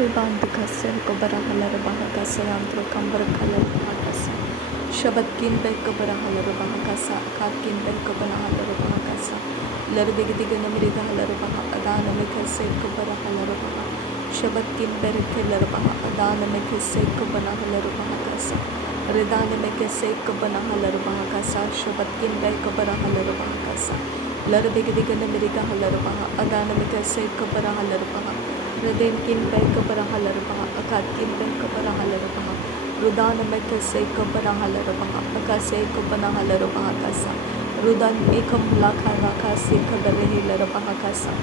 Riband Kasser Kobarahala Bahakasa Yantro Kambar Kala Bahakasa Shabatkin Bekobarahala Bahakasa Katkin Bekobarahala Bahakasa Larbigdigan America Halarabaha Adana Mikase Kobarahala Baha Shabatkin Berkelar Baha Adana Mikase Kobanahala Bahakasa Redana Mikase Kobanahala Bahakasa Shabatkin Bekobarahala Bahakasa Larbigdigan America Halarabaha Adana Mikase Kobarahala Baha Radin kin bay kabara halarbaha akat kin bay kabara halarbaha rudan mekase kabara halarbaha akase kabana halarbaha kasa rudan ekam lakha rakha se kabare halarbaha kasa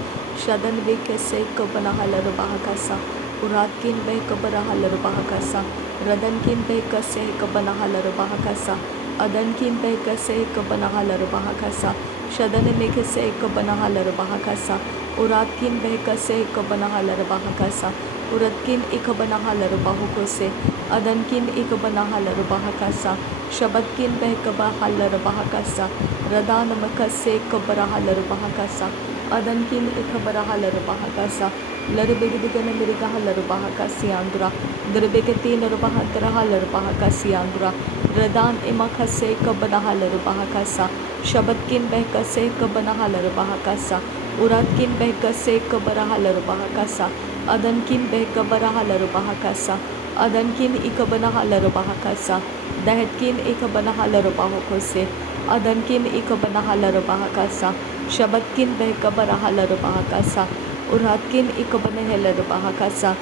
shadan bekase kabana halarbaha kasa urat kin bay kabara halarbaha kasa radan kin bay kase kabana halarbaha kasa adan kin bay kase kabana halarbaha kasa shadan mekase kabana halarbaha kasa Uratkin behkase ikabanahalar bahakasa Uratkin ikabanahalar bahukose Adankin ikabanahalar bahakasa Shabatkin behkabahalar bahakasa Radanamakase ikabarahalar bahakasa Adankin ikabarahalar bahakasa Larbegdigana mirgahalar bahakasi andura Drbekati narbahantarahalar bahakasi andura Radan imakase ikabanahalar bahakasa Shabatkin behkase ikabanahalar bahakasa Uratkin behkase kabarahalar bahakasa Adankin behkabarahalar bahakasa Adankin ikabanahalar bahakasa Dahetkin ikabanahalar bahakose Adankin ikabanahalar bahakasa Shabatkin behkabarahalar bahakasa Uratkin ikabanahalar bahakasa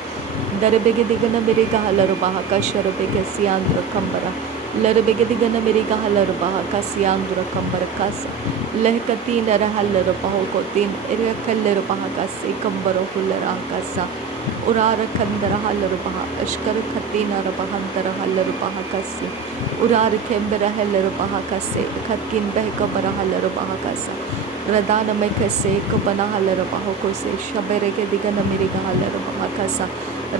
Darbegdigana mirigahalar bahakasa Sharbekasi andra kambara Larbegdigana mirigahalar bahakasi andra kambara kasa Lehkatin arahalar bahokotin irakalar bahakasi kambaro hular akasa Urara kandara halar baha ashkar katina rabahantara halar bahakasi Urar kembara halar bahakase katkin behkabara halar bahakasa Radana mekase kabana halar bahokose shabereke digana miriga halar bahakasa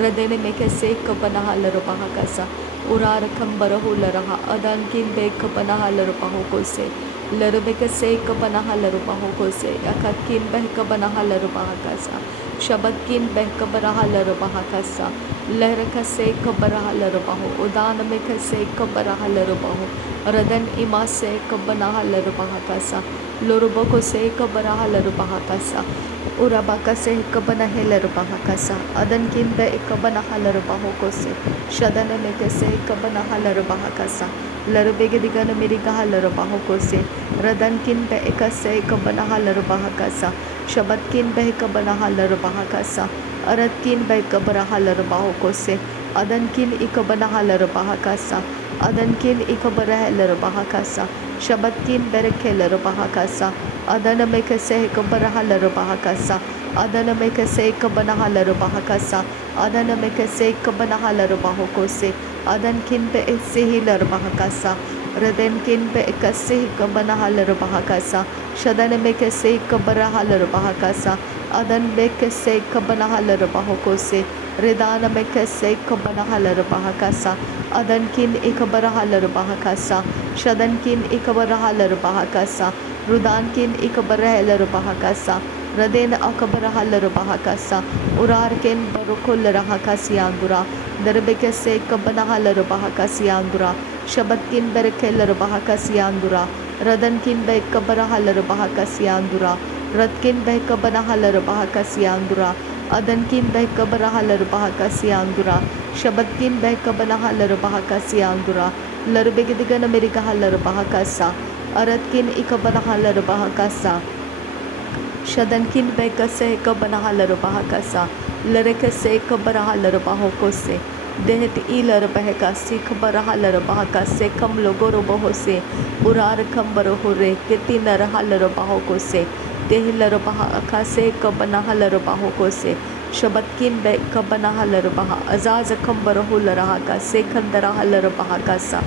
Radene mekase kabana halar bahakasa Urar kambara hularaha adankin behkabana halar bahokose Larbekase kabanahalar bahokose akatkin behkabanahalar bahakasa Shabatkin behkabarahalar bahakasa Lehrakase kabarahalar baho Udanamekase kabarahalar baho Radan imase kabanahalar bahakasa Lorubakose kabarahalar bahakasa Urabakase kabanahalar bahakasa Adankin behkabanahalar bahokose Shadanamekase kabanahalar bahakasa Larbegdigana mirigahalar bahokose Radankin behkase kabanahalar bahakasa Shabatkin behkabanahalar bahakasa Aratkin behkabarahalar bahokose Adankin ikabanahalar bahakasa Adankin ikabarahalar bahakasa Shabatkin berkelar bahakasa Adanamekase kabarahalar bahakasa Adanamekase kabanahalar bahakasa Adanamekase kabanahalar bahokose Adankin be'sehilar bahakasa Radenkin be'kase kabanahalar bahakasa Shadanamekase kabarahalar bahakasa Adan bekase kabanahalar bahokose Redanamekase kabanahalar bahakasa Adankin ikabarahalar bahakasa Shadankin ikabarahalar bahakasa Rudankin ikabarahalar bahakasa Raden akabarahalar bahakasa Urarken barukul rahakasi andura Darbekase kabanahalar bahakasi andura Shabatkin berkelar bahakasi andura Radankin bekabarahalar bahakasi andura Ratkin behkabanahalar bahakasi andura Adankin behkabarahalar bahakasi andura Shabatkin behkabanahalar bahakasi andura Larbegdigana mirigahalar bahakasa Aratkin ikabanahalar bahakasa Shadankin behkase kabanahalar bahakasa Larekase kabarahalar bahokose Dehet ilar behkasi kabarahalar bahakase kam logoro bahose Urar kambaro hore ketinar halar bahokose Dehilar bahakase kabanahalar bahokose Shabatkin be kabanahalar baha Azaz kambaro hularahaka se kandarahalar bahakasa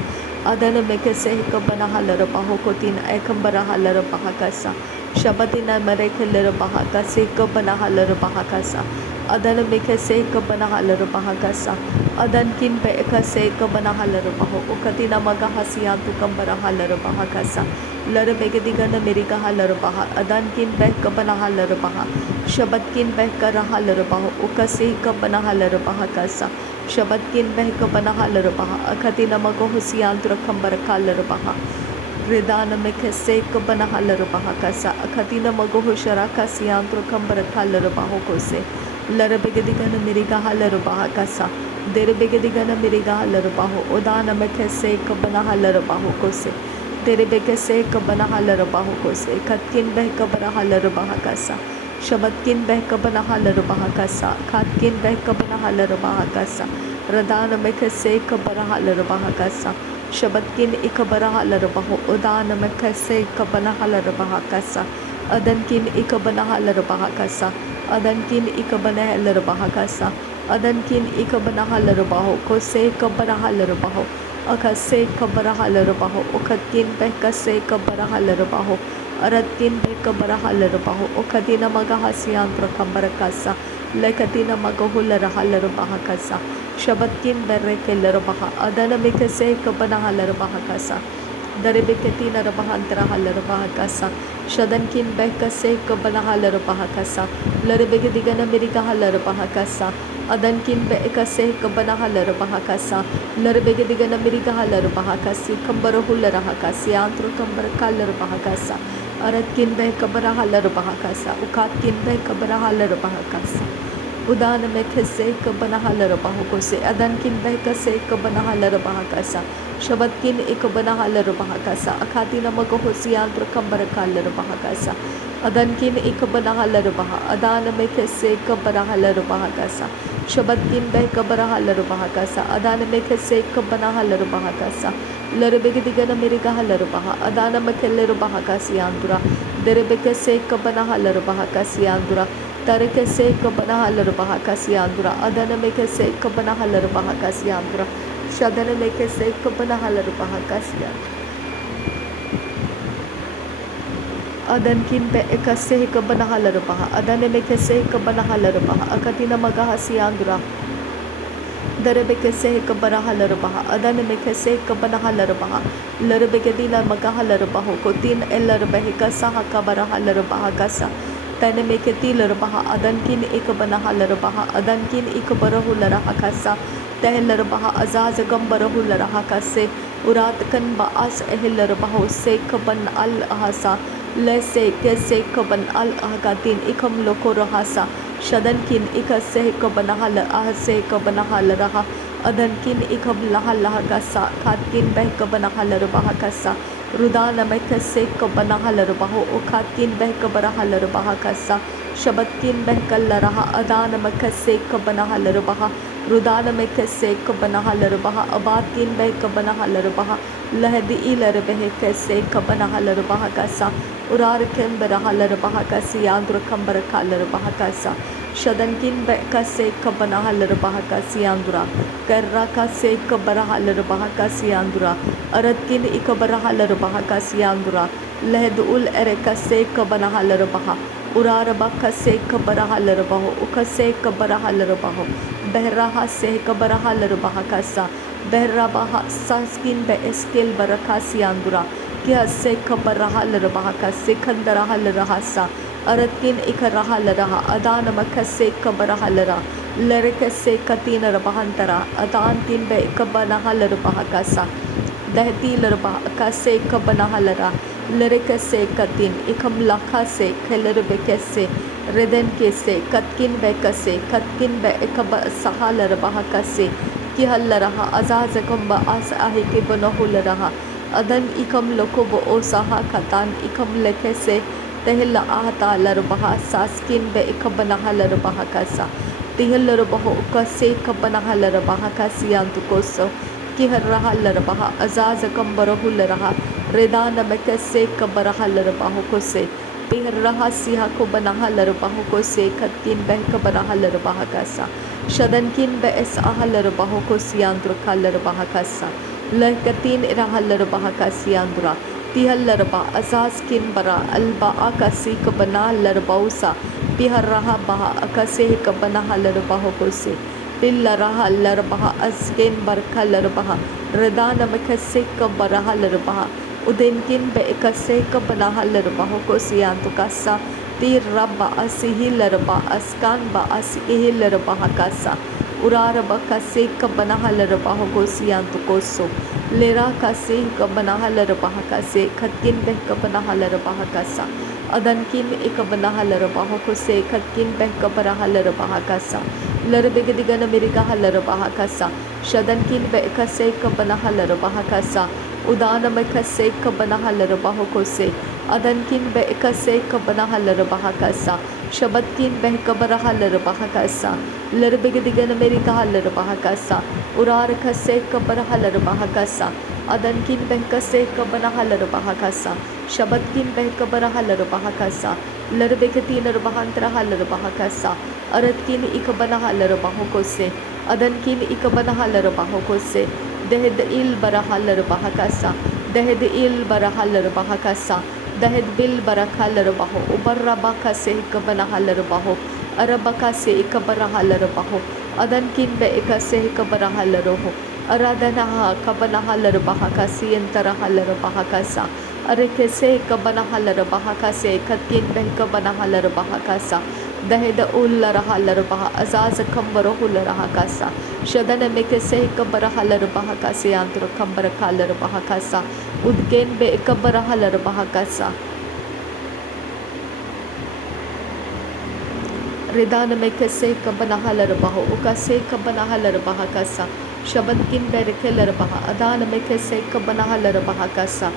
Adana mekase kabanahalar bahokotin ekambarahalar bahakasa Shabatina Marekeler Bahakase Kabanahalar Bahakasa Adana Mekase Kabanahalar Bahakasa Adankin Bekase Kabanahalar Baho Ukatina Magahasiantu Kambarahalar Bahakasa लर बेगदिगन मेरी कहा लर बहा अदन किन बह कबना लर बहा शबद किन बह कर रहा लर बहा उकसे कबना लर बहा कसा शबद किन बह कबना लर बहा अखति नमको हुसियांत्र खंबर का लर बहा रिदान में कैसे कबना लर बहा कसा अखति नमको हुशरा का सियांत्र खंबर का लर बाहो को से लर बेगदिगन मेरी कहा लर बहा कसा देर बेगदिगन मेरी कहा लर बाहो उदान में कैसे कबना लर बाहो को से तेरे बेके से कबना हलर बाहु को से खतकिन बह कबना हलर बाहा कासा शबद किन बह कबना हलर बाहा कासा खातकिन बह कबना हलर बाहा कासा रदान में कैसे कबना हलर बाहा कासा शबद किन इकबरा हलर बाहु उदान में कैसे कबना हलर बाहा कासा अदन किन इकबना हलर बाहा कासा अदन किन इकबना हलर बाहा कासा अदन किन इकबना हलर बाहु को से कबना हलर बाहु अखसे कबरा हलर बाहो उखतिन बह कसे कबरा हलर बाहो अरतिन बह कबरा हलर बाहो उखतिन मगा हसियांत्र कंबर कासा लेखतिन मगहुलर हलर बाहा कासा शबदकिन बर्रे केलर बाहा अदन में कसे कबना हलर बाहा कासा दरे बेकतिन रबहांतरा हलर बाहा कासा शदन किन बह कसे कबना हलर बाहा कासा लर बेगदिगन मेरिका हलर बाहा कासा अदन किन बह कसे कबना हलर बाहा कासा लर बेगदिगन मेरिका हलर बाहा कासी कंबर हुलर हा कासी आंत्र कंबर कालर बाहा कासा अरत किन बह कबरा हलर बाहा कासा उकात किन बह कबरा हलर बाहा कासा उदान में खसे कबना हलर बाहो को से अदन किन बह कसे कबना हलर बाहा कासा शबद किन एक बना हलर बाहा कासा अखाती नमक होसियांत्र कंबर कालर बाहा कासा अदन किन एक बना हलर बाहा अदान में खसे कबरा हलर बाहा कासा शबद किन बह कबरा हलर बाहा कासा अदान में खसे कबना हलर बाहा कासा लर बेगदिगन मेरे का हलर बाहा अदान में खेलर बाहा कासियांद्रा दर बेकसे कबना हलर बाहा कासियांद्रा तर कैसे कबना हलर बाहा कासियांद्रा अदन में कैसे कबना हलर बाहा कासियांद्रा शदन में कैसे कबना हलर बाहा कासियांद्रा अदन किन पे कसे कबना हलर बाहा अदन में कैसे कबना हलर बाहा अकतिन मगा हसियांद्रा दर बेकसे कबरा हलर बाहा अदन में कैसे कबना हलर बाहा लर बेगदीला मगा हलर बाहो को तीन एलर बह कसा कबरा हलर बाहा कसा तन में के तिलर बहा अदन किन एक बना हलर बहा अदन किन एक बरहु लरहा कसा तहलर बहा अजाज गम बरहु लरहा कसे उरात कन बास एहलर बहो से कबन अल अहसा लैसे कैसे कबन अल अहका तीन इकम लोको रहासा शदन किन इक से कबन हल अह से कबन हल रहा अदन किन इकम लहा लहा कसा खात किन बह कबन हलर बहा कसा रुदान में कैसे कबना हलर बाहो उखात किन बह कबरा हलर बहा कसा शबद किन बह कल रहा अदान में कैसे कबना हलर बहा रुदान में कैसे कबना हलर बहा अबाद किन बह कबना हलर बहा लहदी इलर बह कैसे कबना हलर बहा कसा उरार किन बरा हलर बहा कसी आंद्र कंबर कालर बहा कसा शदन किन बह कैसे कबना हलर बहा कसी आंद्रा कर्रा कैसे कबरा हलर बहा कसी आंद्रा अरद किन इकबरा हलर बहा कसी आंद्रा लहद उल एरे कैसे कबना हलर बहा उरार बा कैसे कबरा हलर बहो उकसे कबरा हलर बहो बहरा से कबरा हलर बहा कसा बहरा बहा सास्किन बे स्केल बरखा सियांदुरा कि हसे कबरा हलर बहा कसे खंदरा हलर हसा अरद किन इक रहा लरहा अदान मखसे कबरा हलरा लरक से कतीन रबहंतरा अदान तीन बे कबना हलर बहा कसा दहती लरबा कसे कबना हलरा लरक से कतीन इकम लाखा से खेलर बे कैसे रिदन के से कतकिन बे कसे कतकिन बे कब सहालर बहा कसे कि हल रहा अजाज कम आस आहे के बनहुल रहा अदन इकम लोको बो ओ सहा खतान इकम लेखे से तहल आहता लर बहा सास्किन बे इकबना हलर बहा कसा तिहलर बहो कसे कबना हलर बहा कसियांतु कोसो कि हर रहा लर बहा अजाज कम बरहुल रहा रेदान में कैसे कबर हलर बाहो को से पिहर रहा सिहा को बना हलर बाहो को से खतकिन बह कबरा हलर बहा कसा शदन किन बस आहलर बाहो को सियांद्र कालर बहा कसा लकतीन रहलर बहा का सियांद्रा तिहलर बा अजाज किन बरा अलबा आकासी कबना लर बाउसा पिहर रहा बहा अकसे कबना हलर बाहो को से पिल्ला रहा लर बहा अस्केन बरखा लर बहा रदान में कैसे कबर हलर बहा Udenkin be ekase kabanaha lerbaho kosianto kasa. Tir rabba asihi lerba askan ba asihi lerbaha kasa. Uraraba kase kabanaha lerbaho kosianto koso. Lera kase kabanaha lerbaha kase. Katkin be kabanaha lerbaha kasa. Adankin ikabanaha lerbaho kose. Katkin be kabanaha lerbaha kasa. Lerbegedigana mirigaha lerbaha kasa. Shadankin be ekase kabanaha lerbaha kasa. Udana mekase kabanaha lerbaho kose. Adankin be ekase kabanaha lerbaha kasa. Shabatkin be kabaraha lerbaha kasa. Lerbegedigana mirigaha lerbaha kasa. Urar kase kabaraha lerbaha kasa. Adankin be kase kabanaha lerbaha kasa. Shabatkin be kabaraha lerbaha kasa. Lerbegetin lerbahantraha lerbaha kasa. Aratkin ikabanaha lerbaho kose. Adankin ikabanaha lerbaho kose. Dehed il barahal bahakasa. Dehed il barahal bahakasa. Dehed bil barakal baho. Ubarabaka se kabanahal baho. Arabaka se kabarahal baho. Adankin be ekase kabarahal roho. Aradanaha kabanahal bahakasi entarahal bahakasa. Arekese kabanahal bahakase katkin be kabanahal bahakasa. Dehed ul rahal baha azaz kambarohul rahakasa. Shadana mekese kabarahalar bahakase antro kambarakalar bahakasa. Udgen be kabarahalar bahakasa. Redana mekese kabanahalar baho ukase kabanahalar bahakasa. Shabadkin be rekelar baha adana mekese kabanahalar bahakasa.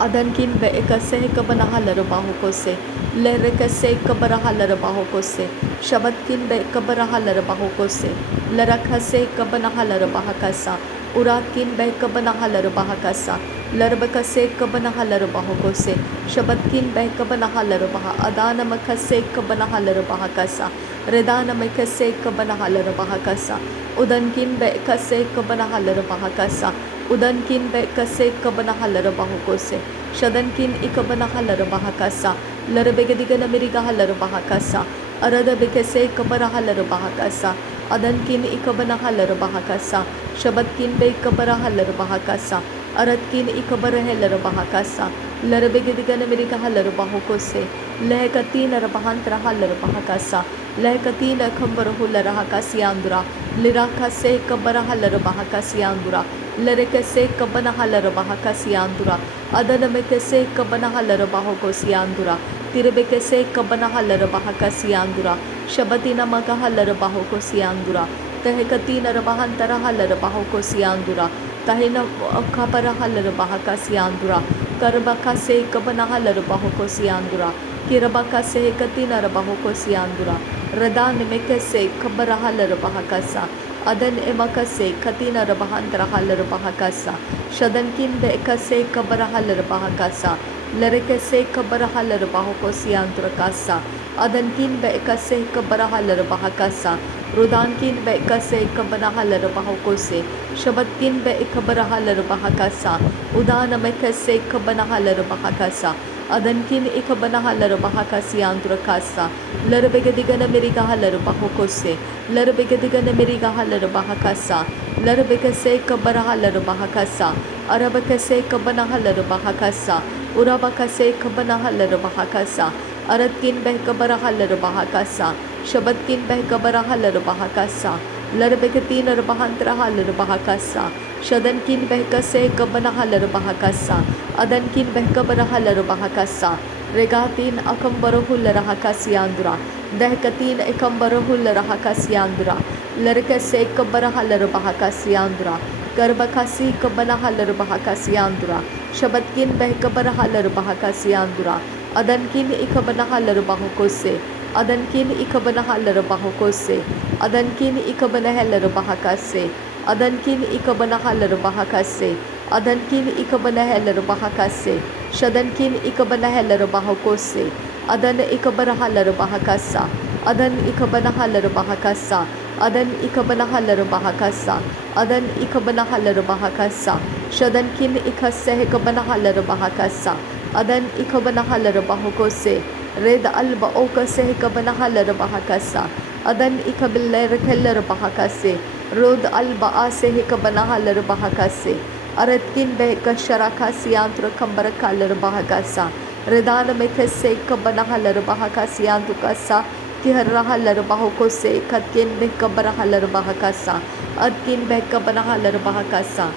Adankin be ekase kabanahalar baho kose. Lerekase kabarahalar baho kose. Shabatkin be kabarahalar baho kose. Larakase kabanahalar bahakasa. Uratkin be kabanahalar bahakasa. Larbakase kabanahalar baho kose. Shabatkin be kabanahalar baha. Adana makase kabanahalar bahakasa. Redana makase kabanahalar bahakasa. Udankin be kase kabanahalar bahakasa. Udankin be kase kabanahalar baho kose. Shadankin ikabanahalar bahakasa. Larbegedigan mirigahalar bahakasa. Arada bekese kabarahalar bahakasa. Adankin ikabanahalar bahakasa. Shabatkin be kabarahalar bahakasa. Aratkin ikabarahalar bahakasa. Larbegedigan mirigahalar bahokose. Lehkatin rabahantrahalar bahakasa. Lehkatin kambarahul rahakasiandura. Lirakase kabarahalar bahakasiandura. Lerekese kabanahalar bahakasiandura. Adanamekese kabanahalar bahokosiandura. Tirebekese kabanahalar bahakasiandura. Shabatina magahalar bahokosiandura. Tehekatina rabahantarahalar bahokosiandura. Tahina kabarahalar bahakasiandura. Karbakase kabanahalar bahokosiandura. Kirabakase katina bahokosiandura. Radan mekese kabarahalar bahakasa. Adan emakase katina rabahantrahalar bahakasa. Shadankin be ekase kabarahalar bahakasa. Lerekese kabarahalar bahokosiandura kasa. Adankin be ekase kabarahalar bahakasa. Rudankin be ekase kabarahalar bahokose. Shabatkin be ekabarahalar bahakasa. Udana mekase kabanahalar bahakasa. Adankin ikabanahalar bahakasiandura kasa. Larbegedigana mirigahalar bahokose. Larbegedigana mirigahalar bahakasa. Larbekase kabarahalar bahakasa. Arabakase kabanahalar bahakasa. Urabakase kabanahalar bahakasa. Aratkin be kabarahalar bahakasa. Shabatkin be kabarahalar bahakasa. Larbegatin rabahantrahalar bahakasa. Shadankin be kase kabanahalar bahakasa. Adankin be kabarahalar bahakasa. Regatin akambarahul rahakasiandura. Dehkatin ekambarahul rahakasiandura. Larkase kabarahalar bahakasiandura. Karbakasi kabanahalar bahakasiandura. Shabatkin be kabarahalar bahakasiandura. Adankin ikabanahalar bahokose. Adankin ikabanahalar bahokose. Adankin ikabanahalar bahakase. Adankin ikabanahalar bahakase. Adankin ikabanahalar bahakase. Shadankin ikabanahalar bahokose. Adan ikabanahalar bahakasa. Adan ikabanahalar bahakasa. Adan ikabanahalar bahakasa. Adan ikabanahalar bahakasa. Shadankin ikase kabanahalar bahakasa. Adan ikabanahalar bahokose. Red alba okase kabanahalar bahakasa. Adan ikabiler keller bahakase. Rod alba ase kabanahalar bahakase. अरतकिन बे कशरा का सियांत्र कंबर कालर बहा सा रिदान में कैसे कबना huller बहा का सियांत्र का सा तिहर रहा लर बाहो को से खतकिन बे कबर हलर बहा का सा अदकिन बे कबना हलर बहा का सा।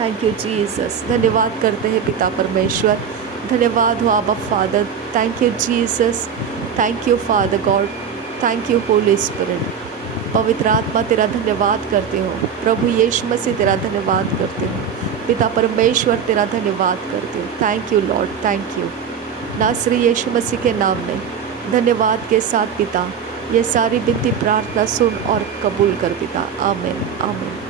Thank you Jesus. धन्यवाद करते हैं पिता परमेश्वर, धन्यवाद हो आबा father. Thank you Jesus, thank you father God, thank you Holi spirit. पवित्र आत्मा तेरा धन्यवाद करते हो, प्रभु यीशु मसीह तेरा धन्यवाद करते हो, पिता परमेश्वर तेरा धन्यवाद करते हो। Thank you Lord, thank you. नासरी यीशु मसीह के नाम में धन्यवाद के साथ पिता ये सारी विनती प्रार्थना सुन और कबूल कर पिता। आमीन आमीन।